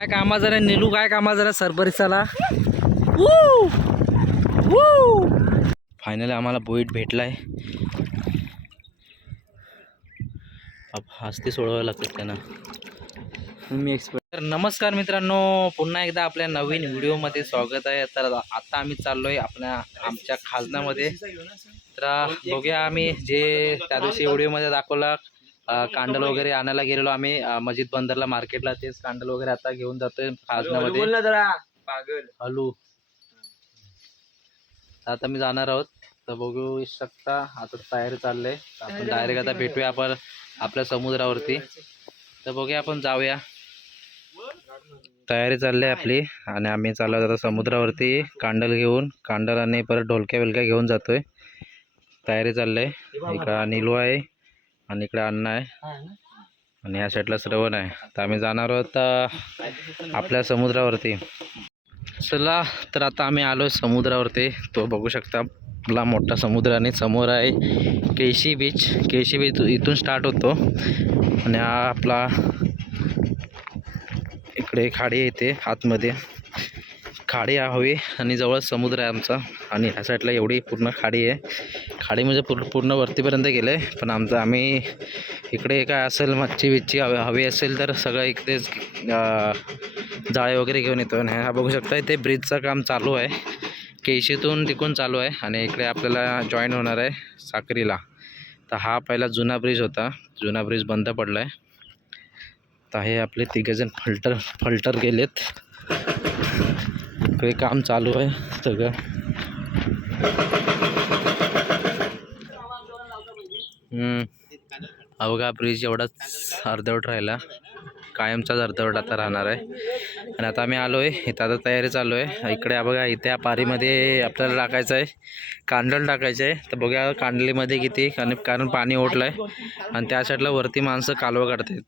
काय कामाचा नाही नीलू, काय कामाचा नाही सरबरीचाला. फायनली आम्हाला बोईट भेटलाय. हस्ती सोडवावं लागतं त्यांना. मी एक्सपर्ट. तर नमस्कार मित्रांनो, पुन्हा एकदा आपल्या नवीन व्हिडिओमध्ये स्वागत आहे. तर आता आम्ही चाललोय आमच्या खाजनामध्ये. तर बघूया आम्ही जे त्या दिवशी व्हिडिओमध्ये दाखवला कांडल वगैरे आणायला गेलेलो आम्ही मस्जिद बंदरला मार्केटला. तेच कांडल वगैरे आता घेऊन जातोय खाजनामध्ये. हॅलो, आता मी जाणार आहोत. तर बघू शकता आता तयारी चाललंय. आपण डायरेक्ट आता भेटूया आपण आपल्या समुद्रावरती. तर बघूया आपण जाऊया. तयारी चालली आहे आपली आणि आम्ही चाललो आता समुद्रावरती कांडल घेऊन. कांडल आणि परत ढोलक्या बिलक्या घेऊन जातोय. तयारी चालली आहे. इकडं नीलू आहे आणि इकडे अण्णा आहे आणि या साईडला श्रवण आहे. तर आम्ही जाणार आहोत आपल्या समुद्रावरती. चला, तर आता आम्ही आलो आहे समुद्रावरती. तो बघू शकता आपला मोठा समुद्र आणि समोर आहे केशी बीच. केशी बीच इथून स्टार्ट होतो आणि हा आपला इकडे खाडी येते आतमध्ये. खाडी हवी आणि जवळ समुद्र आहे आमचा. आणि ह्या साईडला एवढी पूर्ण खाडी आहे. खाडी म्हणजे पूर्ण वरतीपर्यंत गेलं आहे. पण आम्ही इकडे काय असेल मच्छी बिच्छी हवी असेल तर सगळं इकडेच जाळे वगैरे घेऊन येतो. आणि हा बघू शकता इथे ब्रिजचं काम चालू आहे. केशीतून तिकून चालू आहे आणि इकडे आपल्याला जॉईन होणार आहे साक्रीला. तर हा पहिला जुना ब्रिज होता. जुना ब्रिज बंद पडला आहे. तर हे आपले तिघेजण फलटर गेलेत. इकडे काम चालू आहे सगळं. अवघा ब्रिज एवढाच अर्धवट राहिला. कायमचाच अर्धवट आता राहणार आहे. आणि आता आम्ही आलो आहे इथं. आता तयारी चालू आहे. इकडे बघा इथे पारीमध्ये आपल्याला टाकायचं आहे कांडल टाकायचं आहे. तर बघा कांडलीमध्ये किती कारण पाणी ओढलं आहे. आणि त्या साईडला वरती माणसं कालवं काढतात.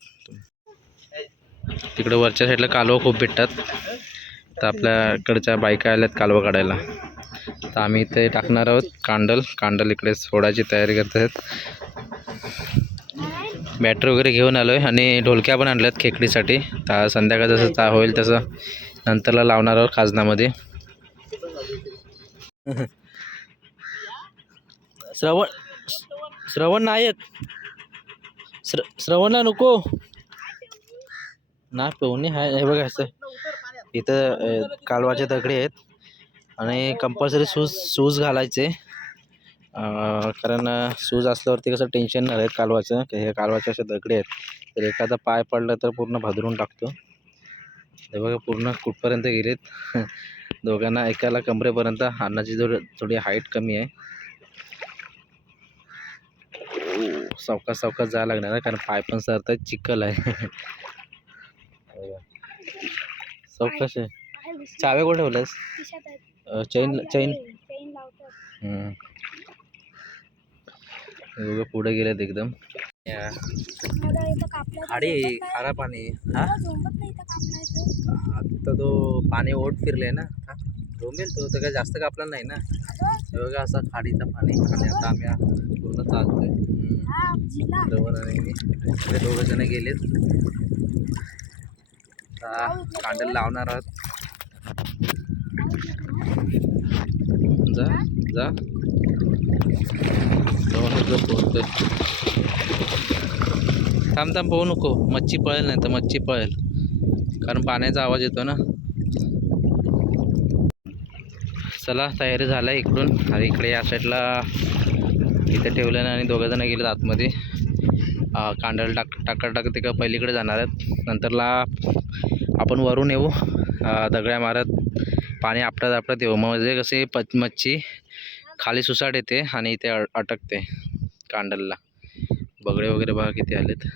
तिकडे वरच्या साईडला कालवं खूप भेटतात. तर आपल्याकडच्या बायका आल्यात कालवं काढायला. तर आम्ही इथे टाकणार आहोत कांडल इकडे सोडायची तयारी करत आहेत. बॅटरी वगैरे घेऊन आलो आहे आणि ढोलक्या पण आणल्यात खेकडीसाठी. तर संध्याकाळ जसं होईल तसं नंतरला लावणार आहोत खाजनामध्ये. श्रवण नाही आहेत. श्रवणला नको ना पोहणे आहे. हे बघा असं इथं कालवाचे दगडे आहेत आणि कंपल्सरी शूज घालायचे. कारण शूज असल्यावरती कसं टेन्शन नाही राहत कालवाचं. हे कालवाचे असे दगडे आहेत. तर एखादा पाय पडला तर पूर्ण भादरून टाकतो. हे बघा पूर्ण कुठपर्यंत गेलेत दोघांना. एकाला कमरेपर्यंत. अन्नाची थोडी हाईट कमी आहे. सावकाश जायला लागणार आहे कारण पाय पण सरतात. चिखल आहे. सावकाश आहे. चाव्या कुठे ठेवल्यास? चैन पुढे गेलेत एकदम. खाडी खारा पाणी. हा आता तो पाणी ओढ फिरले ना. झोंबेल तो तर काय जास्त कापला नाही ना. हे बघा असा खाडीचं पाणी. आणि आता आम्ही पूर्ण चालतोय. इकडे दोघं जण गेलेत. कांडल लावणार आहोत. जा पोहतोय. थांब पोहू नको. मच्छी पळेल नाही तर मच्छी पळेल कारण पाण्याचा आवाज येतो ना. चला तयारी झाला इकडून. आणि इकडे या साईडला इथे ठेवलं आणि दोघं जण गेलेत आतमध्ये. कांडल टाकते का पहिलीकडे जाणार आहेत. नंतरला आपण वरून येऊ दगड्या मारत पाणी आपटत येऊ. म्हणजे कसे मच्छी खाली सुसाट येते आणि इथे अटकते कांडलला. बगडे वगैरे बघा किती आलेत.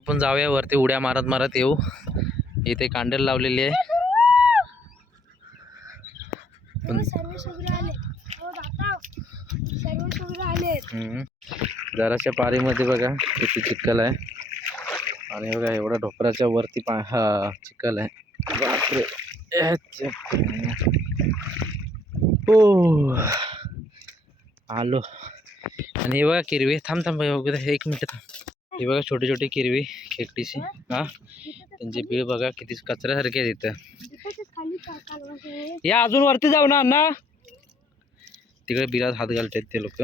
आपण जाऊया वरती उड्या मारत येऊ. इथे कांडल लावलेली आहे. जराच्या पारीमध्ये बघा किती चिखल आहे. आणि बघा एवढा ढोपराच्या वरती चिखल आहे. बापरे. हो आलो. आणि बघा किरवी. थांब वगैरे 1 मिनिट थांब. ही बघा छोटी छोटी किरवी खेकडीची. हा, त्यांची बीळ बघा किती कचऱ्यासारखी आहे तिथं. या अजून वरती जाऊ ना अण्णा. तिकडे बिलात हात घालतात ते लोक.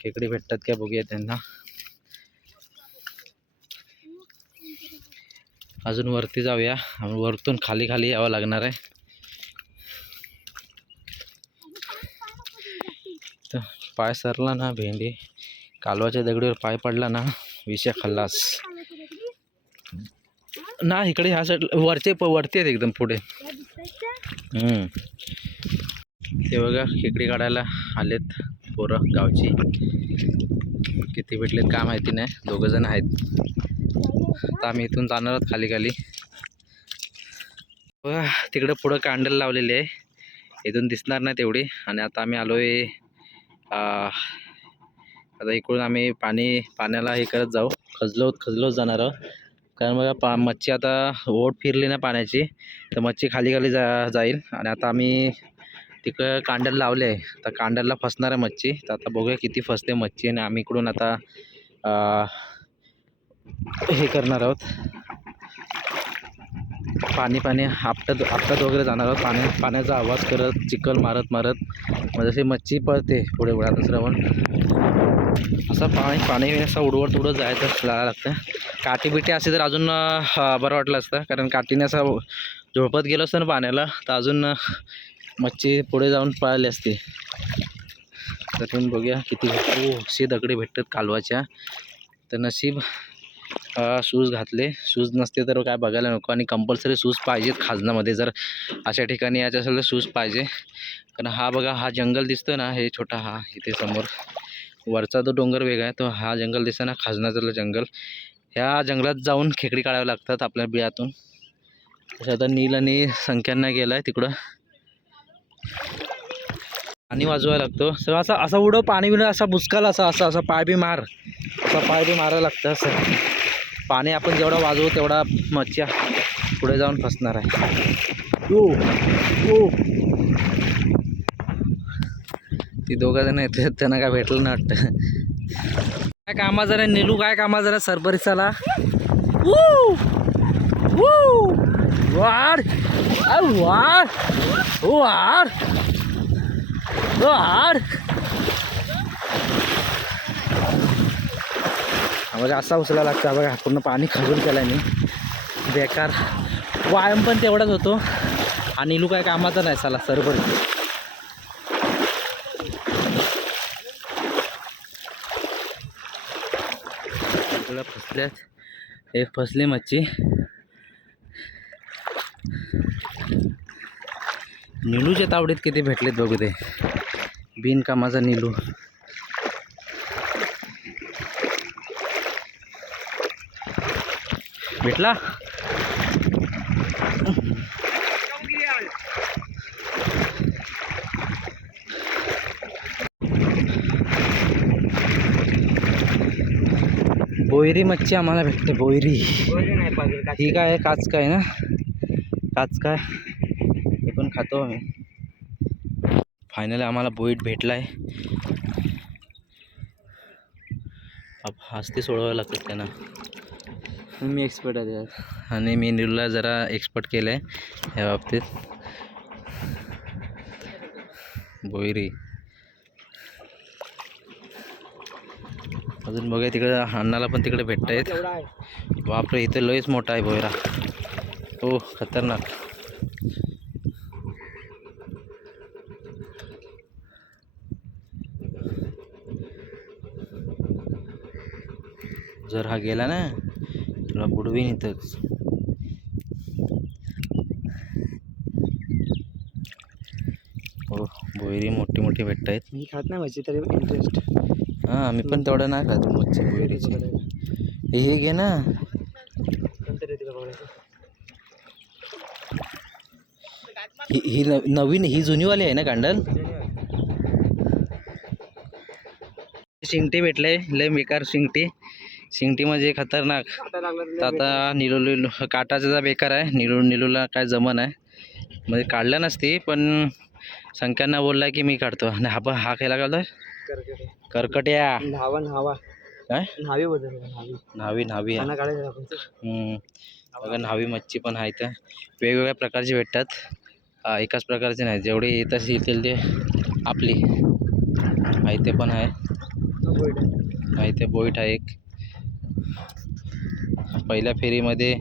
खेकडे भेटतात का बघूया त्यांना. अजून वरती जाऊया. वरतून खाली खाली यावं लागणार आहे. तर पाय सरला ना भेंडी कालवाच्या दगडीवर पाय पडला ना विषय खल्लास ना. इकडे ह्या साईड वरती आहेत एकदम पुढे. ते बघा खेकडी काढायला आलेत पोरं गावची. किती भेटलेत काय माहिती नाही. 2 जण आहेत. आता आम्ही इथून जाणार आहोत खाली खाली. बघा तिकडे पुढं कांडल लावलेली आहे. इथून दिसणार नाही तेवढी. आणि आता आम्ही आलो आहे. आता इकडून आम्ही पाण्याला हे करत जाऊ. खजलोत जाणार आहोत. कारण बघा मच्छी आता ओढ फिरली ना पाण्याची तर मच्छी खाली खाली जाईल. आणि आता आम्ही तिकडं कांडल लावले आहे. तर कांडलला फसणार आहे मच्छी. तर आता बघूया किती फसते मच्छी. आणि आम्ही इकडून आता हे करणार आहोत. पाणी आपटत वगैरे जाणार आहोत. पाण्याचा आवाज करत चिखल मारत मग जशी मच्छी पळते पुढे आता श्रवण असं पाणी असं उडवत जायचं लागतं. काठी बिटी असते तर अजून बरं वाटलं असतं. कारण काठीने असं झोपत गेलो असतं ना पाण्याला तर अजून मच्छी पुढे जाऊन पळाली असते. तर तुम्ही बघूया किती असे दगडे भेटतात कालवाच्या. तर नशीब शूज घातले. शूज नसते तर काय बघायला नको. आणि कंपल्सरी शूज पाहिजेत खाजनामध्ये. जर अशा ठिकाणी यायचं असेल तर शूज पाहिजे. कारण हा बघा हा जंगल दिसतो ना हे छोटा हा इथे समोर वरचा तो डोंगर वेगळा आहे. तो हा जंगल दिसतो ना खाजनाचं जंगल. ह्या जंगलात जाऊन खेकडी काढाव्या लागतात आपल्या बिळातून. तसं आता नील आणि संख्यांना गेला आहे तिकडं. पाणी वाजवायला लागतो. सर असं उडव पाणी बिणं असा बुचकाल असा पाय बी मारायला लागतं. असं पाणी आपण जेवढा वाजवू तेवढा मच्छी पुढे जाऊन फसणार आहे. ती 2 जण येतात त्यांना काय भेटलं ना वाटतं. काय कामा जरा नीलू काय कामा जरा सरबरीसाला वाढ वाढ वाढ वाढ. आवाज असा उचला लागतं बघा. पूर्ण पाणी खजून केल्याने बेकार. व्यायाम पण तेवढाच होतो. आणि नीलू काय कामाचा नाही साला सरबरी. फसल्यात एक फसली मच्छी. नीलूच्या तावडीत किती भेटलेत बघू ते. बिनकामाचा नीलू. भेटला. बोयरी मच्छी आम्हाला भेटते. बोयरी ही काय आहे काच काय ना काच काय हे पण खातो आम्ही. फायनली आम्हाला बोईट भेटला आहे. हस्ती सोडवावं लागतात त्यांना. मी एक्सपर्ट आहे त्यात. आणि मी नीलूला जरा एक्सपर्ट केलं आहे या बाबतीत. बोयरी अजून बघा तिकडे अण्णाला पण तिकडे भेटत आहेत. बापरे इथे लयच मोठा आहे बोयरा. हो खतरनाक. जर हा गेला ना तुला बुडवीन इथंच. हो बोयरी मोठी भेटत आहेत. मी खात नाही मच्छी तरी इंटरेस्ट. हां मी पण तेवढं नाही खात मच्छी बोयरीची. हे घे ना. ही नवीन ही जुनीवाली आहे ना कांडल. शिंगटी भेटले लय बेकार शिंगटी म्हणजे खतरनाक. तर आता नीलू काटाचा बेकार आहे. नीलूला काय जमन आहे म्हणजे काढलं नसती पण संख्यांना बोलला की मी काढतो. आणि हा केला काढलं करकट्या. हवा काय न्हावी बोलतो न्हावी. न्हावी न्हावी आहे. खाना काढायचं आपण. बघा न्हावी मच्छी पण आहे इथं वेगवेगळ्या प्रकारची भेटतात. एकाच प्रकारचे नाही जेवढे येत येतील ते आपली इथे पण आहे. इथे बोईट आहे एक पहिल्या फेरीमध्ये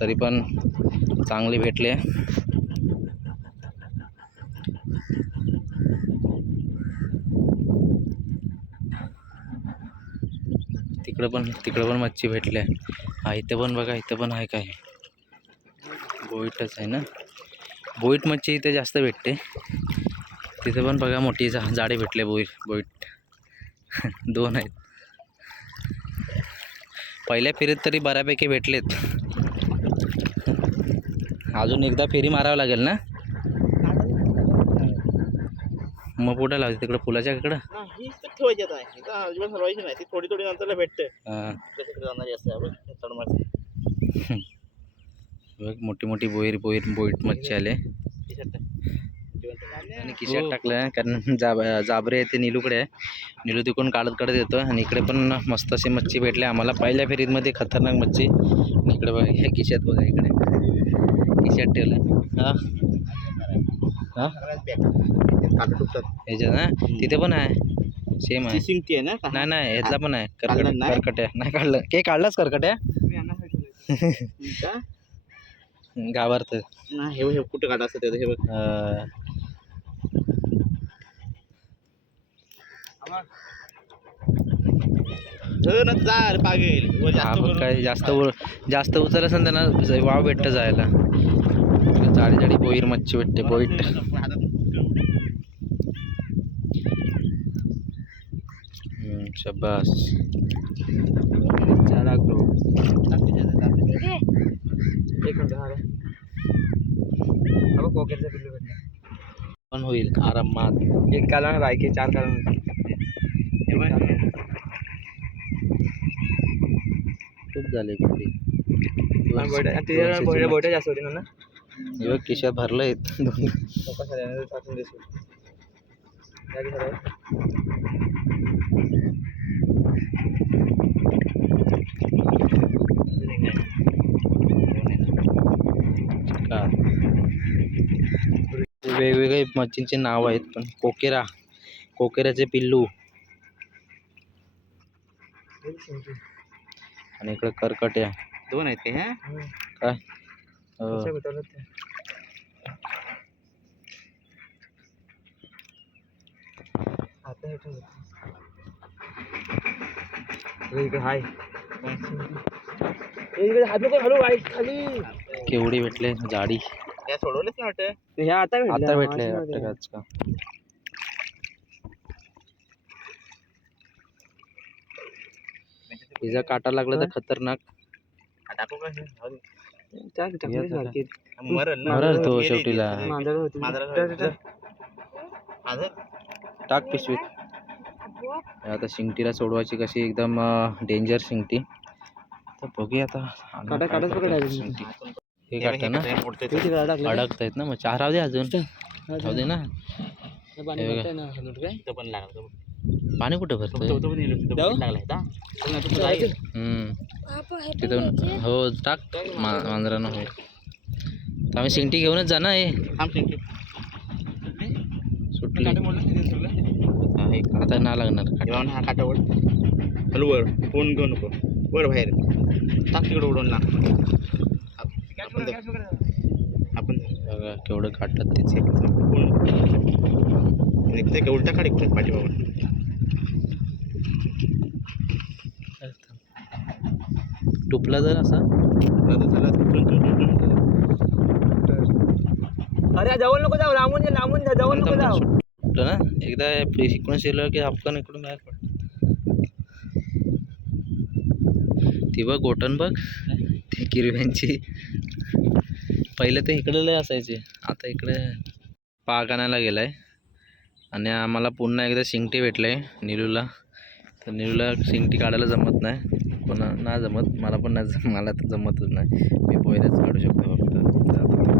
तरी पण चांगले भेटले. तिकडं पण मच्छी भेटल्या. इथे पण बघा इथं पण आहे काय बोईटच आहे ना. बोईट मच्छी इथे जास्त भेटते. तिथे पण बघा मोठी जाळे भेटले बोईट 2 आहेत. पहिल्या फेरीत तरी बऱ्यापैकी भेटलेत. अजून एकदा फेरी मारावं लागेल ना. मग कुठं लावते तिकडं पुलाच्या इकडं. ठेवायची आता अजिबात हलवायची नाही. ती थोडी थोडी नंतरला भेटते. जाणारी असते बघ मोठी मोठी बोईट मच्छी आले. आणि खिशात टाकलं कारण जाबरे ते निलूकडे आहे. निलू तिकडून काढत येतो आणि इकडे पण मस्त असे मच्छी भेटले आम्हाला पहिल्या फेरीमध्ये खतरनाक मच्छी. आणि इकडे बघा ह्या खिशात बघा इकडे खिशात ठेवलं. ह्याच्यात ना तिथे पण आहे सेम आहे. सिंगटी आहे ना. नाही ह्यातला पण आहे करकट्या नाही काढलं के काढलाच करकट्या गावात हे कुठं काढा असतं हे बघ. काय जास्त उचल असेल त्यांना वाव भेटतं जायला. जाडी बोईर मच्छी भेटते बोईट. शाबास पण होईल आरामात. 1 कालवण बायके 4 कालवण. खूप झाले भेटली. बोट्या जास्त होती ना. खिशात भरलंय. टाकून देतो. वेगवेगळे मच्छींचे नाव आहेत पण कोकेराचे पिल्लू आणि इकडे करकट्या 2 आहेत का ह्या काय हाय हात नको हलू खाली. केवढी भेटले जाडी सोडवलेच ना वाटतं. ह्या आता भेटले वाटतं का आज का. तिचा काटा लागला तर खतरनाक मरल तो शेवटीला. टाक पिशवीत. आता शिंगटीला सोडवायची कशी एकदम डेंजर शिंगटी. तर बघूया आता शिंगटी हे काढतं ना अडकत आहेत ना. मग 4 राहू दे अजून राहू दे ना. पाणी कुठं भरतं तिथून हो टाक मांजरानं हो. आम्ही शिंगटी घेऊनच जा ना. हे सुटली आता ना लागणार. हा काटावर हलू वर फोन घेऊ नको वर बाहेर टाक तिकडे उडवून ना. आपण बघा केवढं काढतात तिचे. निघते उलटा काढ इकडे पाठीमागून. टुपला जर असा अरे जवळ नको जाऊ. लांबून जा जवळ नको जाऊ ना. एकदा इकडून शिरलं की आपण इकडून बाहेर पडतो. ती बघ गोटन बघ ती किरव्यांची. पहिले तर इकडे लय असायचे आता इकडे पाक आणायला गेलाय. आणि आम्हाला पुन्हा एकदा शिंगटी भेटले निलूला. तर निलूला शिंगटी काढायला जमत नाही. पुन्हा नाही जमत मला पण नाही. मला तर जमतच नाही. मी पोयऱ्याच काढू शकतो फक्त.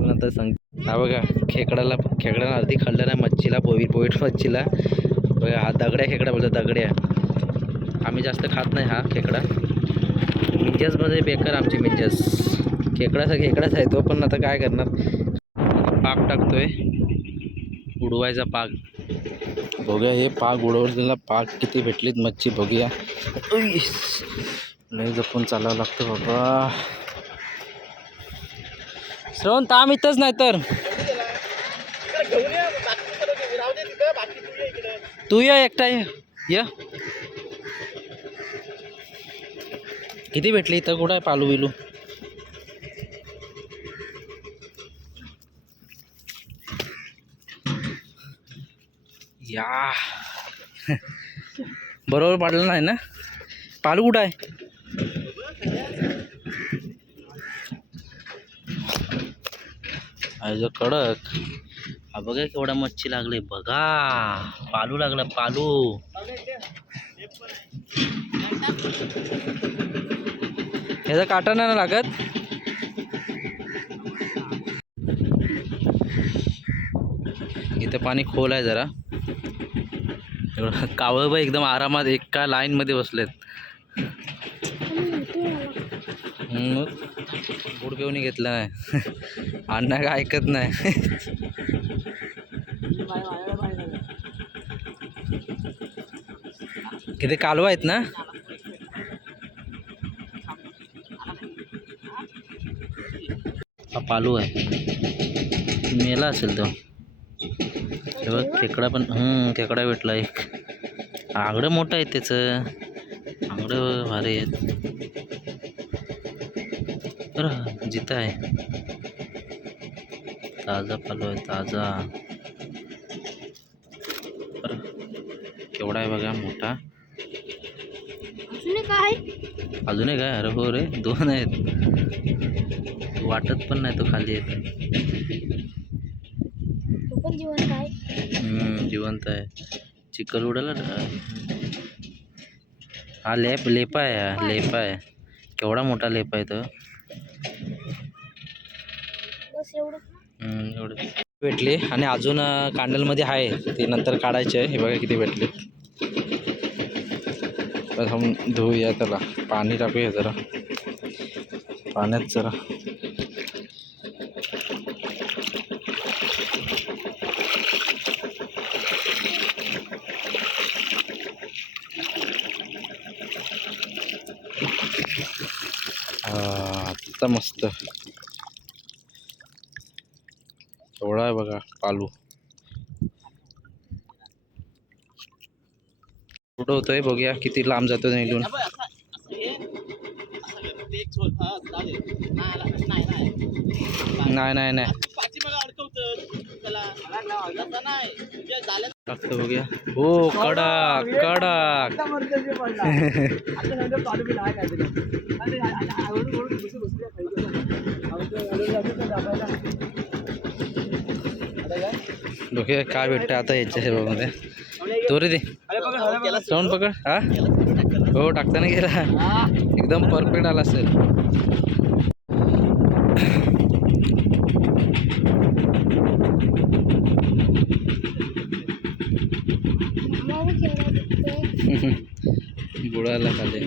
नंतर सांग. हा बघा खेकड्याला अर्धी खाल्लं नाही मच्छीला बोईट मच्छीला. बघा हा दगड्या खेकडा बोलतो दगड्या. आम्ही जास्त खात नाही हा खेकडा. मिंजसमध्ये बेकार आमची मिंजस. खेकडाच आहे तो, पण आता काय करणार. पाक टाकतोय, उडवायचा पाक. बघूया हे पाक उडवलेला पाक किती भेटलीत मच्छी बघूया. लय जपून चालावं लागतं बाबा. श्रवण ताम इथंच नाही तर तू या एकटा ये. किती भेटली इथं? कुठं आहे पालू बिलू? या बरोबर पाडलं नाही ना? पालू कुठं आहे? जो कडक. हा बघा केवढा मच्छी लागली बघा. पालू लागला पालू. ह्याचा काटा नाही ना लागत. इथं पाणी खोल आहे जरा. कावळबाई एकदम आरामात एका लाईन मध्ये बसलेत. गुड घेऊन घेतला नाही. अण्णा काय ऐकत नाही. किती कालवा आहेत ना. हा पालू आहे, मेला असेल तो. हे बघ खेकडा पण खेकडा भेटला एक. आंगडं मोठं आहे त्याचं. आंगडं भारी आहेत. बरं जिथं आहे ताजा पालू आहे ताजा. बरं केवढा आहे बघा मोठा. अजून एक आहे. अरे हो रे 2 आहेत. वाटत पण नाही तो खाली येते. जिवंत आहे. चिखल उडाला. हा लेपा आहे. हा लेपा आहे. केवढा मोठा लेपा आहे तो. एवढं भेटली. आणि अजून कांडलमध्ये आहे ते नंतर काढायचे आहे. हे बघा किती भेटले. तर हम धुऊया त्याला. पाणी टाकूया जरा पाण्यात जरा. आता मस्त एवढा आहे बघा पालू. कुठं होतोय बघूया किती लांब जातो निघून. नाही टाकतो बघूया. हो कडक कडक. बघूया काय भेटतं आता याच्या सेवामध्ये. तो रे दे जाऊन पकड. हा हो टाकताना गेला. एकदम परफेक्ट आला असेल. बुडाला खाली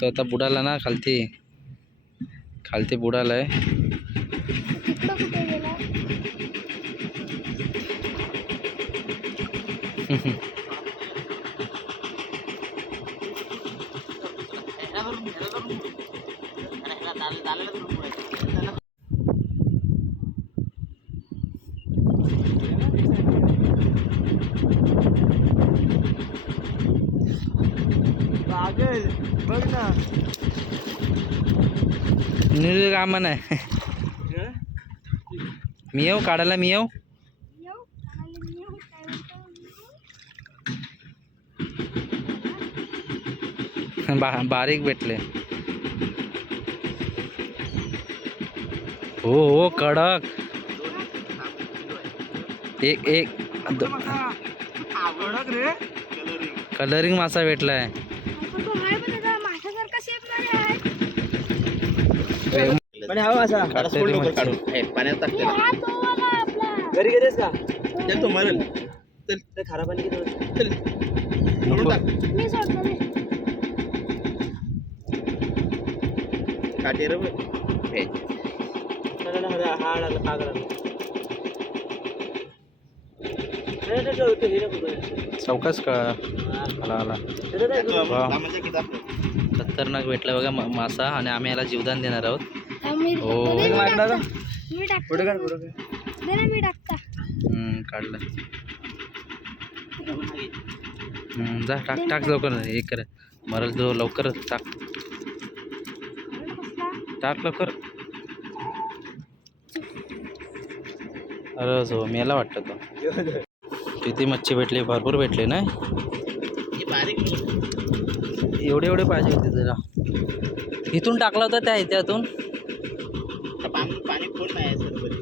तो आता बुडाला ना खालती बुडालाय. बघ ना कामा नाही. मी येऊ काढायला. मी येऊ. बारीक भेटले. हो हो कडक. एक कलरिंग मासा भेटलाय. पाण्यात टाकते घरी गेलेस का. तो मरल. चल खारा पाणी. नको. मी सोडतो मी. काटे रे बघ. हे, हा आला पागला. चौकाच का आला आला. वा. खतरनाक भेटला बघा मासा आणि आम्ही याला जीवदान देणार आहोत. मी हो. दे, मी टाकतो. मी टाकतो. दे ना, मी टाकता. काढलं. जा टाक टाक लवकर हे कर मरल जो लवकर टाक टाक लवकर. अरे जो मेला वाटतं तो. किती मच्छी भेटली, भरपूर भेटली ना. ही बारीक एवढे एवढे पाहिजे होते जरा. इथून टाकला होता त्या ह्याच्यातून. पाणी पाणी खोल नाही सर बरी.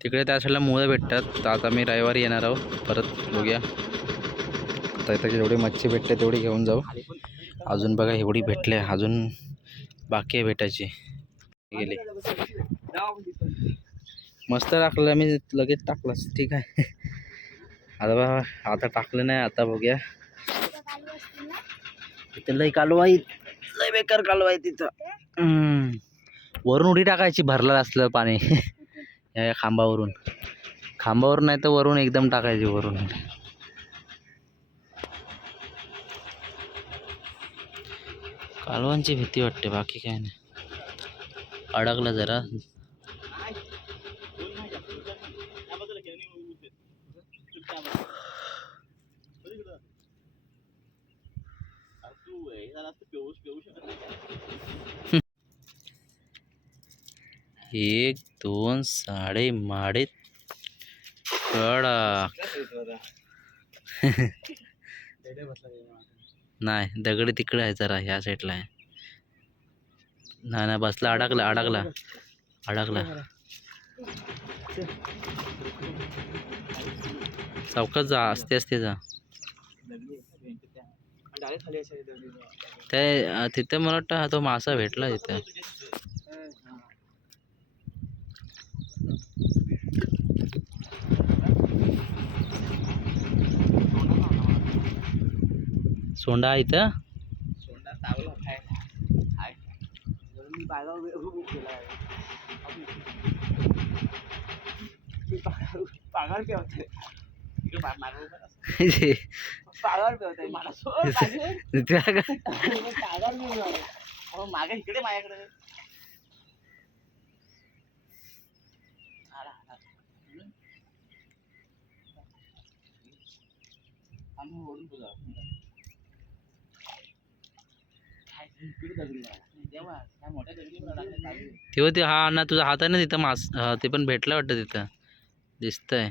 तिकडे त्या साईडला मुळे भेटतात. तर आता मी रविवारी येणार आहोत परत. बघूया आता इथे जेवढी मच्छी भेटते तेवढी घेऊन जाऊ. अजून बघा एवढी भेटले, अजून बाकी आहे भेटायची. गेली मस्त टाकलं मी लगेच टाकलंच. ठीक आहे. आता बघा आता टाकलं नाही. आता बघूया तिथे लई कालवा आहे, लई बेकार कालवा आहे तिथं. वरून उडी टाकायची भरलं असलं पाणी. या खांबावरून खांबावरून नाही तर वरून एकदम टाकायची वरून. कालवांची भीती वाटते, बाकी काय नाही. अडकला जरा. एक दोन साडे माडे कडा. नाही दगडी तिकडे आहे जरा, ह्या साईडला आहे. नाही नाही बसला, अडकला अडकला अडकला. चौकात जा, असते असते जा. ते तिथे मला वाटतं हा तो मासा भेटला तिथे. सोंडा आहे इथं. सोंडा तावला काय हाय मी बागा उभं केला आहे. मी पागार पे होते. पागार पे होते मला सोड पागार मी मागे इकडे माझ्याकडे. आम्ही ओढून तुझा तेव्हा ते हा ना तुझा हात आहे ना तिथं मास. ते पण भेटलं वाटतं तिथं दिसतंय.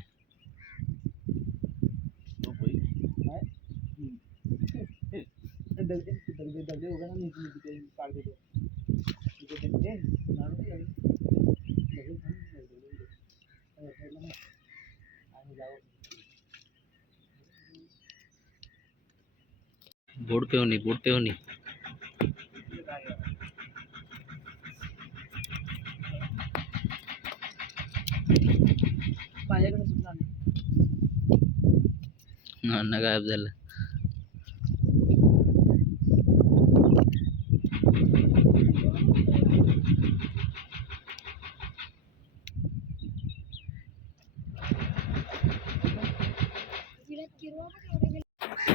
बोट पेवणी बोट पेवणी. माझ्याकडे सुद्धा अण्णा गायब झालं.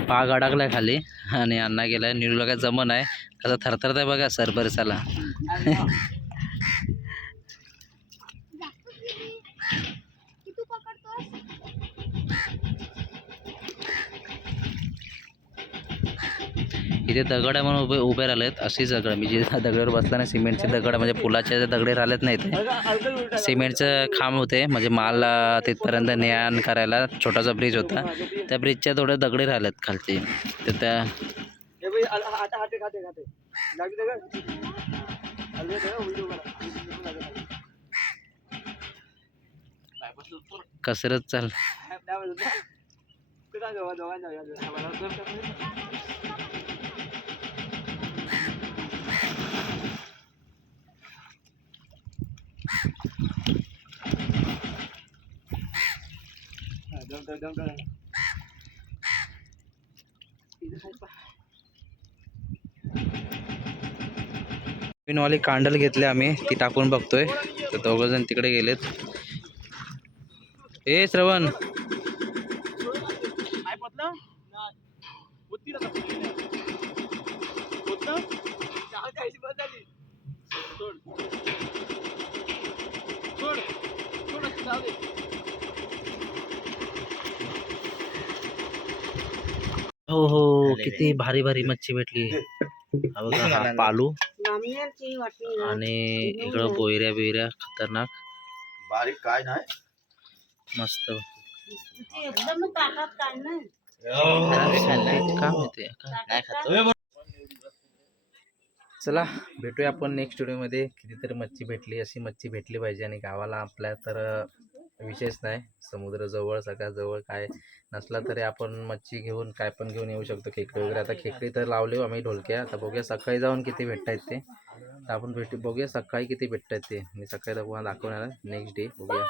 पाग अडकलाय खाली आणि अण्णा गेलाय. निळूला काय जमन आहे, कसा थरथरत आहे बघा सर बरसाला. इथे दगड आहे म्हणून उभे राहिलेत. अशी दगड मी जे दगडावर बसला ना, सिमेंटचे दगड म्हणजे पुलाच्या दगडे राहिलेत नाही. ते सिमेंटचं खांब होते म्हणजे माल तिथपर्यंत ने करायला. छोटासा ब्रिज होता, त्या ब्रिजच्या थोडे दगडे राहिलेत खालचे. तर त्या कसरत चाल. वाली कांडल घेतले आम्ही, ती टाकून बघतोय. तर दोघं जण तिकडे गेलेत. ए श्रवण, काय पतलं होती ना होतं चहा खायची बंद झाली. सोड सोड सोड असं जाऊ दे. हो हो, किती भारी भारी मच्छी भेटली. हा बघा, हा पालू आणि इकडं बोयऱ्या बिऱ्या खतरनाक बारीक काय नाही मस्त. एकदम ताकात काढ ना. काय माहिती. चला भेटूया आपण नेक्स्ट व्हिडिओमध्ये. कितीतरी मच्छी भेटली, अशी मच्छी भेटली पाहिजे. आणि गावाला आपल्या तर विशेष नाही, समुद्र जवळ, सगळ्यात जवळ. काय नसला तरी आपण मच्छी घेऊन काय पण घेऊन येऊ शकतो. खेकडे वगैरे, आता खेकडी तर लावले आम्ही ढोलक्या. आता बघूया सकाळी जाऊन किती भेटत आहेत ते. तर आपण बघूया सकाळी किती भेटत आहेत ते. मी सकाळी तुम्हाला दाखवणार नेक्स्ट डे. बघूया.